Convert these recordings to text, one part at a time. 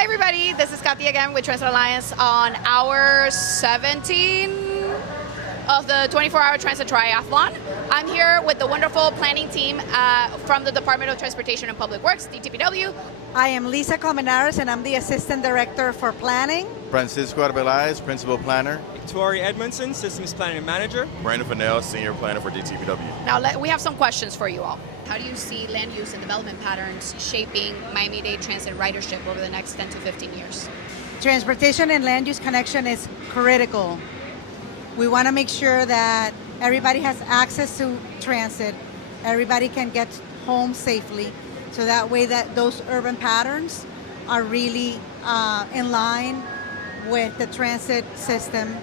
Hi everybody, this is Kathy again with Transit Alliance on hour 17 of the 24-hour Transit Triathlon. I'm here with the wonderful planning team from the Department of Transportation and Public Works, DTPW. I am Lisa Colmenares and I'm the Assistant Director for Planning. Francisco Arbeláez, Principal Planner. Tori Edmondson, Systems Planning Manager. Brandon Fennell, Senior Planner for DTPW. Now we have some questions for you all. How do you see land use and development patterns shaping Miami-Dade Transit ridership over the next 10 to 15 years? Transportation and land use connection is critical. We want to make sure that everybody has access to transit, everybody can get home safely, so that way that those urban patterns are really in line with the transit system,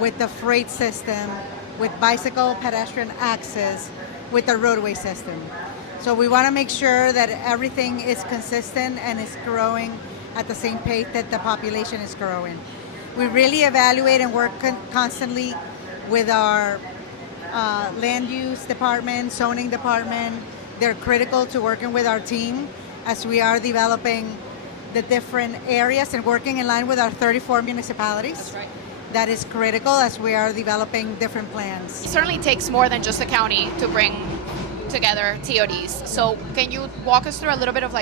with the freight system, with bicycle pedestrian access, with the roadway system. So we want to make sure that everything is consistent and is growing at the same pace that the population is growing. We really evaluate and work constantly with our land use department, zoning department. They're critical to working with our team as we are developing the different areas and working in line with our 34 municipalities. That's right. That is critical as we are developing different plans. It certainly takes more than just the county to bring together TODs. So can you walk us through a little bit of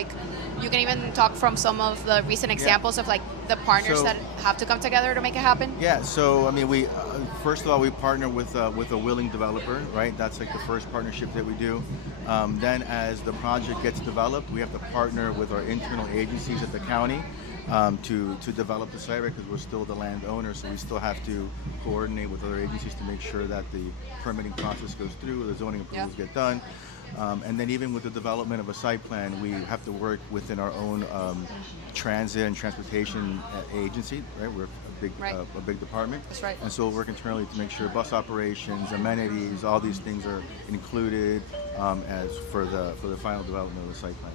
you can even talk from some of the recent examples of the partners that have to come together to make it happen? Yeah, so I mean, we first of all, we partner with a willing developer, right? That's the first partnership that we do. Then as the project gets developed, we have to partner with our internal agencies at the county to develop the site, because we're still the landowner, so we still have to coordinate with other agencies to make sure that the permitting process goes through, the zoning approvals get done. And then even with the development of a site plan, we have to work within our own transit and transportation agency, right? We're a big department. That's right. And so we'll work internally to make sure bus operations, amenities, all these things are included as for the final development of the site plan.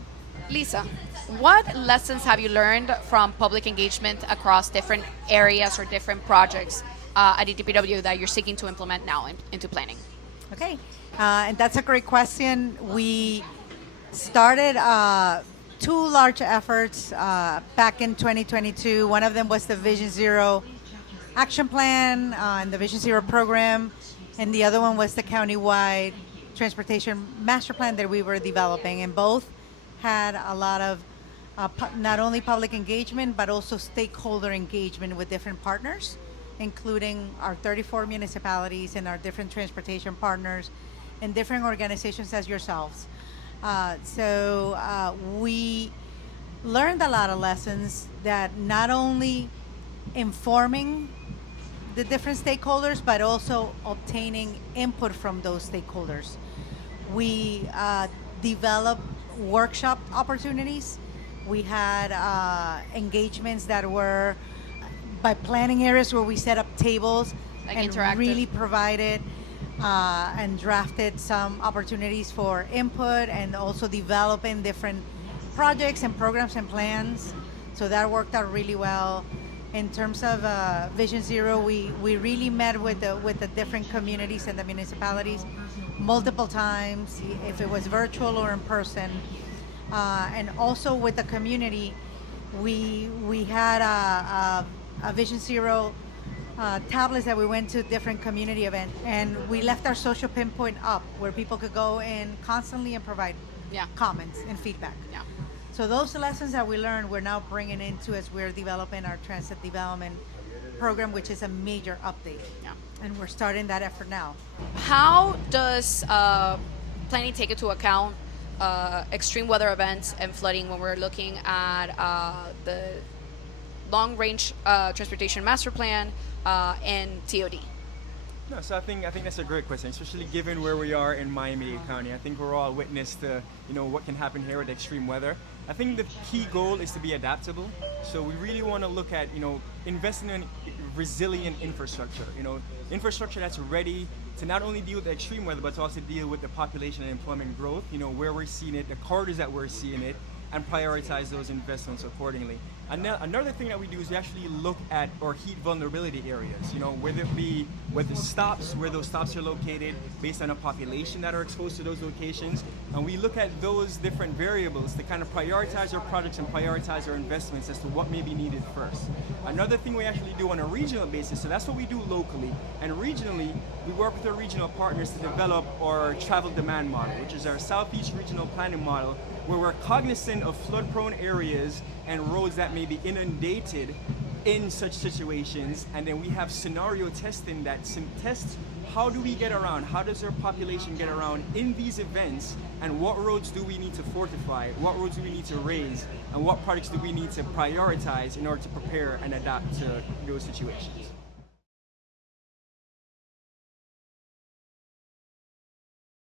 Lisa, what lessons have you learned from public engagement across different areas or different projects at DTPW that you're seeking to implement now into planning? Okay, and that's a great question. We started two large efforts back in 2022. One of them was the Vision Zero Action Plan and the Vision Zero program, and the other one was the countywide transportation master plan that we were developing, and both had a lot of not only public engagement but also stakeholder engagement with different partners, including our 34 municipalities and our different transportation partners and different organizations as yourselves. So we learned a lot of lessons that not only informing the different stakeholders but also obtaining input from those stakeholders. We developed workshop opportunities. We had engagements that were by planning areas where we set up tables and really provided and drafted some opportunities for input and also developing different projects and programs and plans. So that worked out really well. In terms of Vision Zero, we really met with the different communities and the municipalities multiple times, if it was virtual or in person. And also with the community, we had a Vision Zero tablets that we went to different community events, and we left our social pinpoint up where people could go in constantly and provide comments and feedback. Yeah. So those lessons that we learned, we're now bringing into as we're developing our transit development program, which is a major update. Yeah. And we're starting that effort now. How does planning take into account extreme weather events and flooding when we're looking at the long-range transportation master plan and TOD? No, so I think that's a great question, especially given where we are in Miami-Dade County. I think we're all witness to what can happen here with extreme weather. I think the key goal is to be adaptable. So we really want to look at investing in resilient infrastructure. Infrastructure that's ready to not only deal with the extreme weather, but to also deal with the population and employment growth. Where we're seeing it, the corridors that we're seeing it, and prioritize those investments accordingly. Another thing that we do is we actually look at our heat vulnerability areas, whether it be where those stops are located based on a population that are exposed to those locations. And we look at those different variables to kind of prioritize our projects and prioritize our investments as to what may be needed first. Another thing we actually do on a regional basis, so that's what we do locally, and regionally, we work with our regional partners to develop our travel demand model, which is our Southeast Regional Planning Model, where we're cognizant of flood-prone areas and roads that may be inundated in such situations, and then we have scenario testing that tests how do we get around, how does our population get around in these events, and what roads do we need to fortify, what roads do we need to raise, and what projects do we need to prioritize in order to prepare and adapt to those situations.